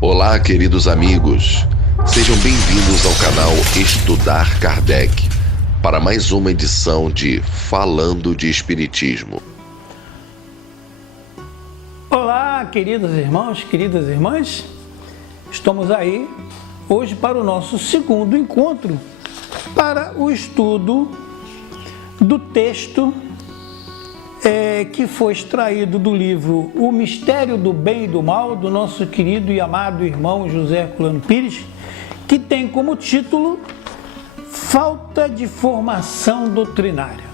Olá, queridos amigos. Sejam bem-vindos ao canal Estudar Kardec para mais uma edição de Falando de Espiritismo. Olá, queridos irmãos, queridas irmãs. Estamos aí hoje para o nosso segundo encontro para o estudo do texto que foi extraído do livro O Mistério do Bem e do Mal, do nosso querido e amado irmão José Herculano Pires, que tem como título Falta de Formação Doutrinária.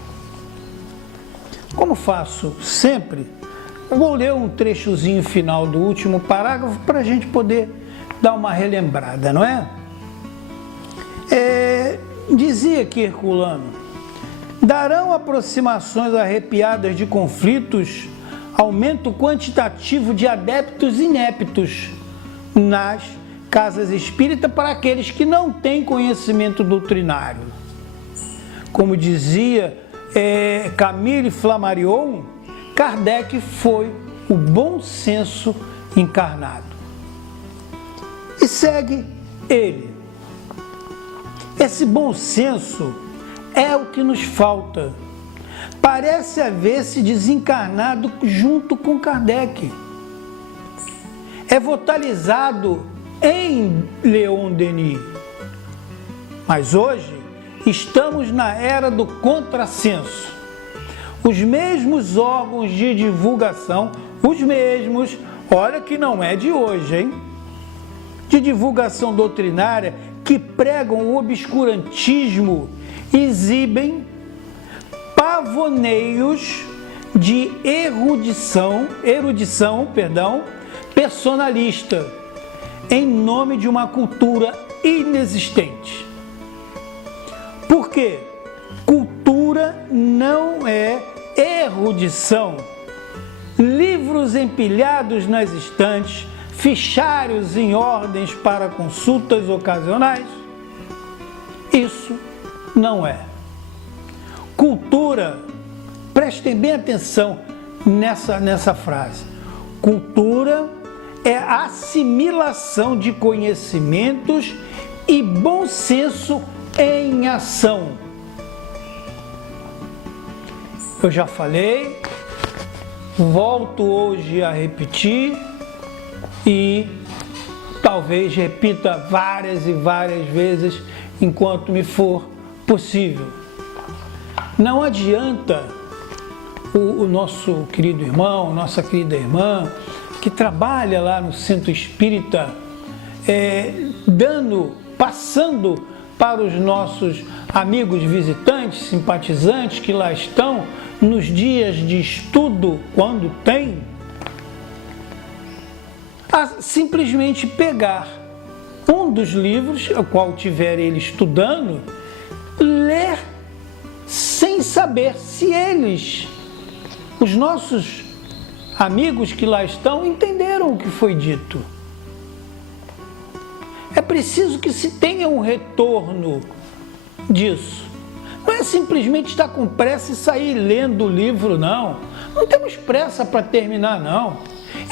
Como faço sempre, vou ler um trechozinho final do último parágrafo para a gente poder dar uma relembrada, não é? Dizia aqui Herculano: darão aproximações arrepiadas de conflitos, aumento quantitativo de adeptos ineptos nas casas espíritas para aqueles que não têm conhecimento doutrinário. Como dizia Camille Flammarion, Kardec foi o bom senso encarnado. E segue ele. Esse bom senso é o que nos falta. Parece haver-se desencarnado junto com Kardec. É votalizado em Leon Denis. Mas hoje estamos na era do contrassenso. Os mesmos órgãos de divulgação, olha que não é de hoje, hein? De divulgação doutrinária que pregam o obscurantismo, exibem pavoneios de erudição personalista, em nome de uma cultura inexistente. Por quê? Cultura não é erudição. Livros empilhados nas estantes, fichários em ordens para consultas ocasionais, isso não é. Cultura, prestem bem atenção nessa frase. Cultura é assimilação de conhecimentos e bom senso em ação. Eu já falei, volto hoje a repetir e talvez repita várias e várias vezes enquanto me for possível. Não adianta o nosso querido irmão, nossa querida irmã, que trabalha lá no Centro Espírita, passando para os nossos amigos visitantes, simpatizantes que lá estão, nos dias de estudo, quando tem, a simplesmente pegar um dos livros, o qual tiver ele estudando, ler sem saber se eles, os nossos amigos que lá estão, entenderam o que foi dito. É preciso que se tenha um retorno disso. Não é simplesmente estar com pressa e sair lendo o livro, não. Não temos pressa para terminar, não.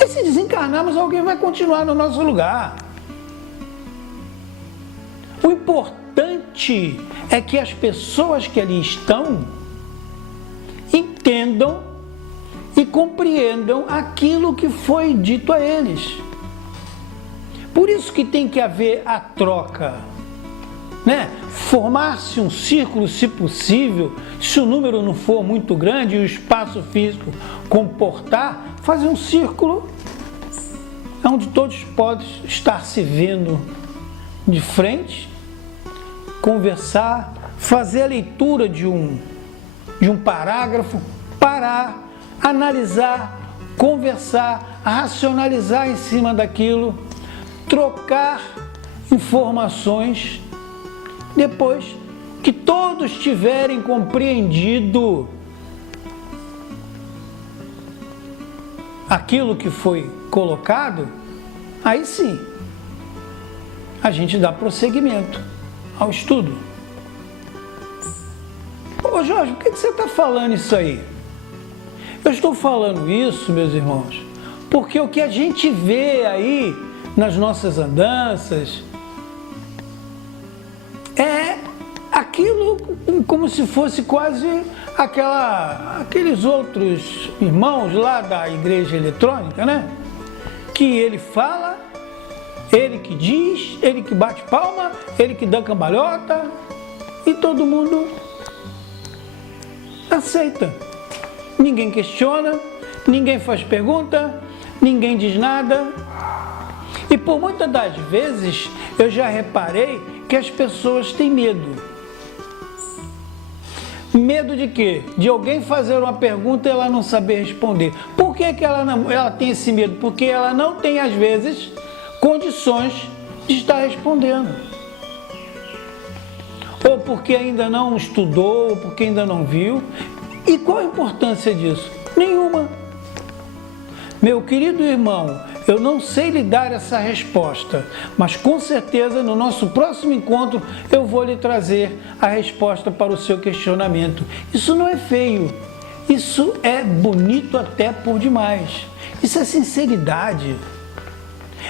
E se desencarnarmos, alguém vai continuar no nosso lugar. O importante é que as pessoas que ali estão entendam e compreendam aquilo que foi dito a eles. Por isso que tem que haver a troca, né? Formar-se um círculo, se possível, se o número não for muito grande e o espaço físico comportar, fazer um círculo onde todos podem estar se vendo de frente, conversar, fazer a leitura de um parágrafo, parar, analisar, conversar, racionalizar em cima daquilo, trocar informações, depois que todos tiverem compreendido aquilo que foi colocado, aí sim a gente dá prosseguimento ao estudo. Ô Jorge, por que você está falando isso aí? Eu estou falando isso, meus irmãos, porque o que a gente vê aí nas nossas andanças. É aquilo como se fosse quase aqueles outros irmãos lá da igreja eletrônica, né? Que ele fala, ele que diz, ele que bate palma, ele que dá cambalhota e todo mundo aceita. Ninguém questiona, ninguém faz pergunta, ninguém diz nada. E por muitas das vezes eu já reparei que as pessoas têm medo. Medo de quê? De alguém fazer uma pergunta e ela não saber responder. Por que ela tem esse medo? Porque ela não tem, às vezes, condições de estar respondendo. Ou porque ainda não estudou, ou porque ainda não viu. E qual a importância disso? Nenhuma. Meu querido irmão, eu não sei lhe dar essa resposta, mas com certeza no nosso próximo encontro eu vou lhe trazer a resposta para o seu questionamento. Isso não é feio, isso é bonito até por demais. Isso é sinceridade.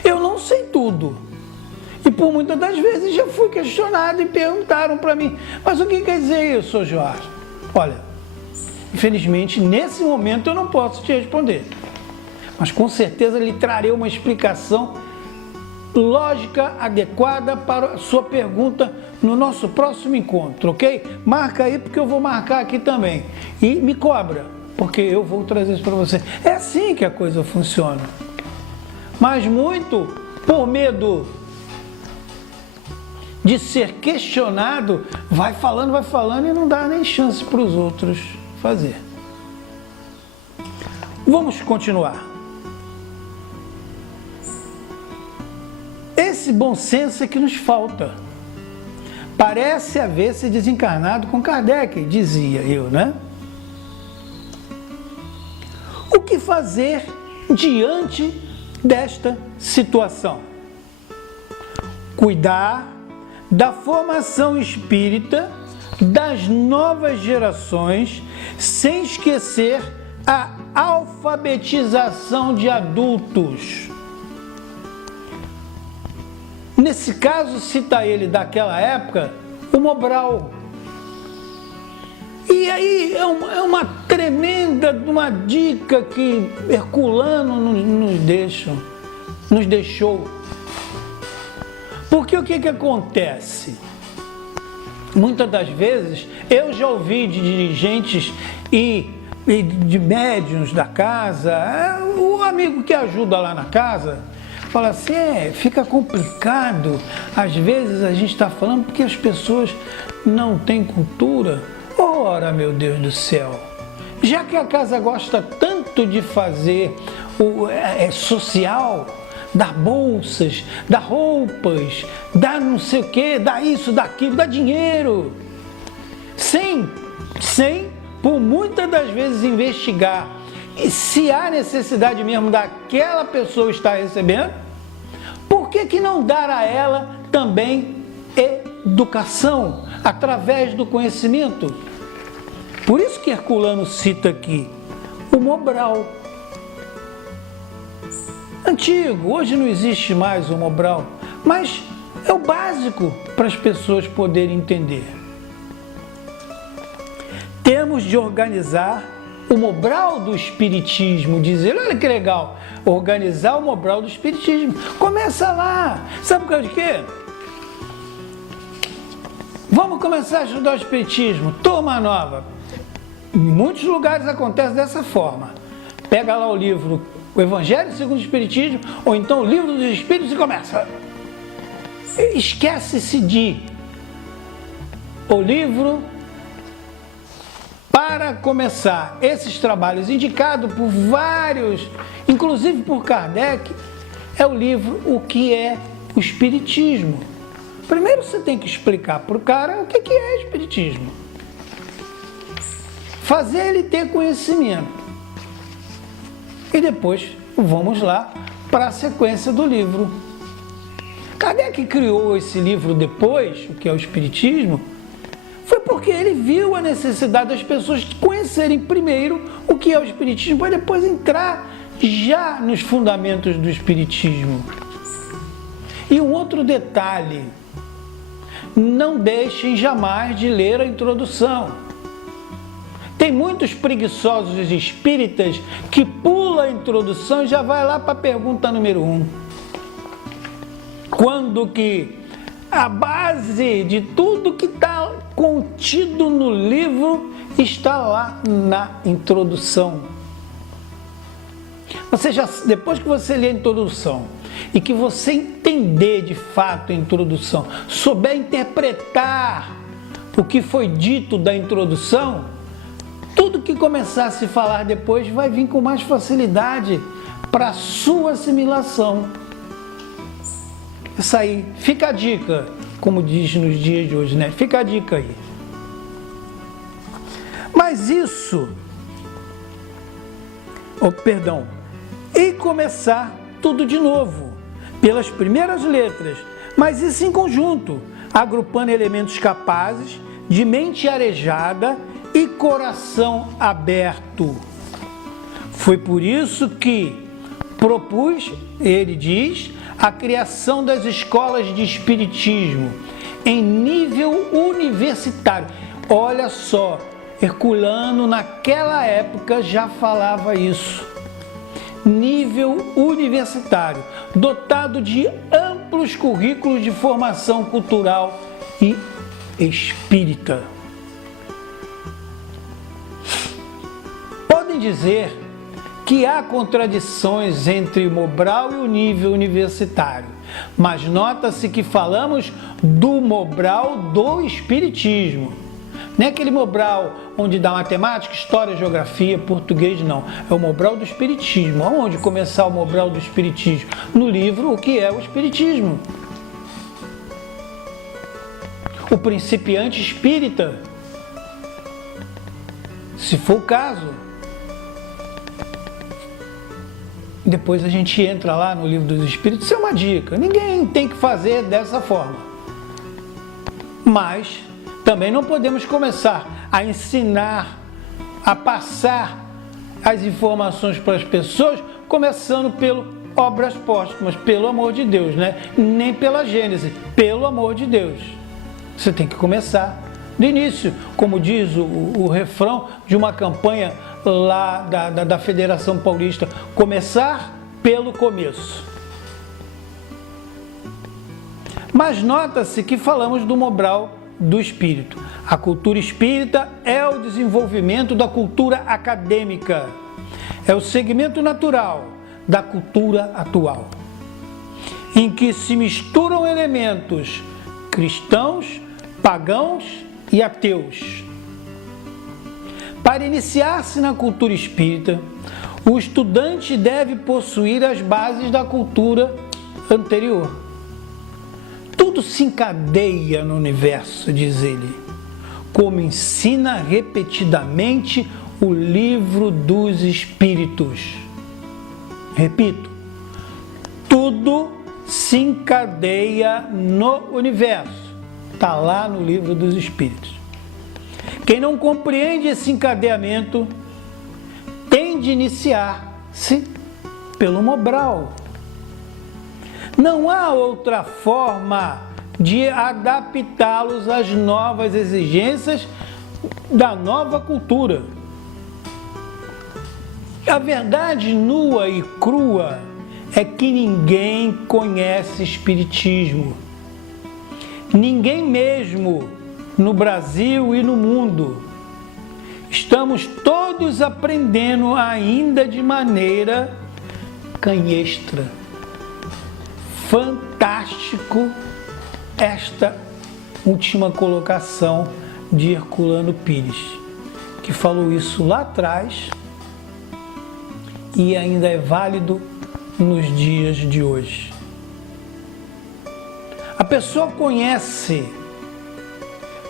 Eu não sei tudo. E por muitas das vezes já fui questionado e perguntaram para mim, mas o que quer dizer isso, Jorge? Olha, infelizmente nesse momento eu não posso te responder. Mas com certeza lhe trarei uma explicação lógica, adequada para a sua pergunta no nosso próximo encontro, ok? Marca aí, porque eu vou marcar aqui também. E me cobra, porque eu vou trazer isso para você. É assim que a coisa funciona. Mas muito por medo de ser questionado, vai falando e não dá nem chance para os outros fazer. Vamos continuar. Esse bom senso é que nos falta. Parece haver se desencarnado com Kardec, dizia eu, né? O que fazer diante desta situação? Cuidar da formação espírita das novas gerações, sem esquecer a alfabetização de adultos. Nesse caso, cita ele daquela época, o Mobral. E aí é uma tremenda uma dica que Herculano nos deixou. Porque o que acontece? Muitas das vezes, eu já ouvi de dirigentes e de médiuns da casa, o amigo que ajuda lá na casa, fala assim, fica complicado, às vezes a gente está falando porque as pessoas não têm cultura. Ora, meu Deus do céu, já que a casa gosta tanto de fazer social, dar bolsas, dar roupas, dar não sei o que, dar isso, daquilo, dar dinheiro, sem por muitas das vezes investigar se há necessidade mesmo daquela pessoa estar recebendo, por que não dar a ela também educação através do conhecimento? Por isso que Herculano cita aqui o Mobral. Antigo, hoje não existe mais o Mobral, mas é o básico para as pessoas poderem entender. Temos de organizar o Mobral do Espiritismo, dizer, olha que legal, organizar o Mobral do Espiritismo. Começa lá, sabe por causa de quê? Vamos começar a estudar o Espiritismo, turma nova. Em muitos lugares acontece dessa forma. Pega lá o livro, o Evangelho segundo o Espiritismo, ou então o Livro dos Espíritos e começa. Esquece-se de o livro. Para começar esses trabalhos, indicado por vários, inclusive por Kardec, é o livro O que é o Espiritismo. Primeiro você tem que explicar para o cara o que é Espiritismo. Fazer ele ter conhecimento. E depois vamos lá para a sequência do livro. Kardec criou esse livro depois, o que é o Espiritismo, foi porque ele viu a necessidade das pessoas conhecerem primeiro o que é o Espiritismo, para depois entrar já nos fundamentos do Espiritismo. E um outro detalhe, não deixem jamais de ler a introdução. Tem muitos preguiçosos espíritas que pulam a introdução e já vai lá para a pergunta número 1. Quando que a base de tudo que está contido no livro está lá na introdução. Você já, depois que você lê a introdução e que você entender de fato a introdução, souber interpretar o que foi dito da introdução, tudo que começar a se falar depois vai vir com mais facilidade para a sua assimilação. Isso aí, fica a dica, como diz nos dias de hoje, né? Fica a dica aí. Mas isso, e começar tudo de novo, pelas primeiras letras, mas isso em conjunto, agrupando elementos capazes de mente arejada e coração aberto. Foi por isso que propus, ele diz, a criação das escolas de espiritismo em nível universitário. Olha só, Herculano naquela época já falava isso. Nível universitário, dotado de amplos currículos de formação cultural e espírita. Podem dizer que há contradições entre o Mobral e o nível universitário, mas nota-se que falamos do Mobral do Espiritismo. Não é aquele Mobral onde dá matemática, história, geografia, português, não. É o Mobral do Espiritismo. Aonde começar o Mobral do Espiritismo? No livro O que é o Espiritismo. O principiante espírita, se for o caso. Depois a gente entra lá no livro dos Espíritos. Isso é uma dica. Ninguém tem que fazer dessa forma. Mas também não podemos começar a ensinar, a passar as informações para as pessoas, começando pelo obras póstumas, pelo amor de Deus, né? Nem pela Gênese, pelo amor de Deus. Você tem que começar do início, como diz o refrão de uma campanha lá da Federação Paulista, começar pelo começo. Mas nota-se que falamos do Mobral do espírito. A cultura espírita é o desenvolvimento da cultura acadêmica, é o segmento natural da cultura atual, em que se misturam elementos cristãos, pagãos e ateus. Para iniciar-se na cultura espírita, o estudante deve possuir as bases da cultura anterior. Tudo se encadeia no universo, diz ele, como ensina repetidamente o livro dos Espíritos. Repito, tudo se encadeia no universo. Está lá no livro dos Espíritos. Quem não compreende esse encadeamento tem de iniciar-se pelo Mobral. Não há outra forma de adaptá-los às novas exigências da nova cultura. A verdade nua e crua é que ninguém conhece espiritismo. Ninguém mesmo no Brasil e no mundo. Estamos todos aprendendo ainda de maneira canhestra. Fantástico esta última colocação de Herculano Pires, que falou isso lá atrás e ainda é válido nos dias de hoje. A pessoa conhece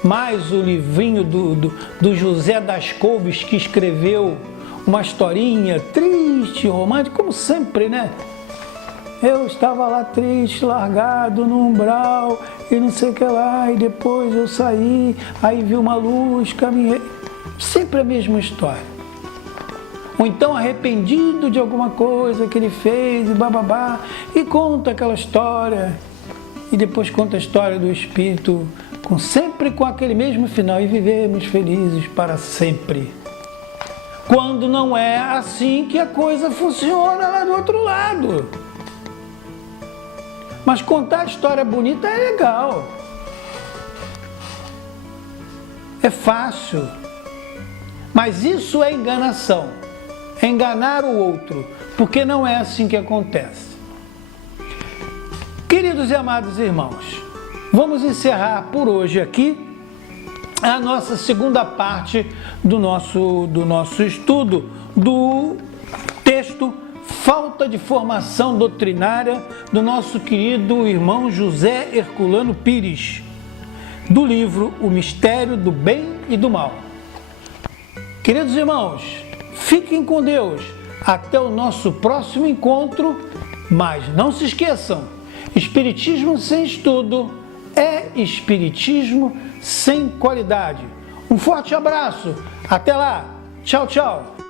mais o livrinho do José das Couves, que escreveu uma historinha triste, romântica, como sempre, né? Eu estava lá triste, largado no umbral e não sei o que lá, e depois eu saí, aí vi uma luz, caminhei. Sempre a mesma história. Ou então arrependido de alguma coisa que ele fez e bababá, e conta aquela história. e depois conta a história do espírito sempre com aquele mesmo final, e vivemos felizes para sempre. Quando não é assim que a coisa funciona lá do outro lado. Mas contar a história bonita é legal. É fácil. Mas isso é enganação. É enganar o outro, porque não é assim que acontece. Queridos e amados irmãos, vamos encerrar por hoje aqui a nossa segunda parte do nosso estudo do texto Falta de Formação Doutrinária do nosso querido irmão José Herculano Pires, do livro O Mistério do Bem e do Mal. Queridos irmãos, fiquem com Deus até o nosso próximo encontro, mas não se esqueçam, espiritismo sem estudo é espiritismo sem qualidade. Um forte abraço, até lá, tchau, tchau.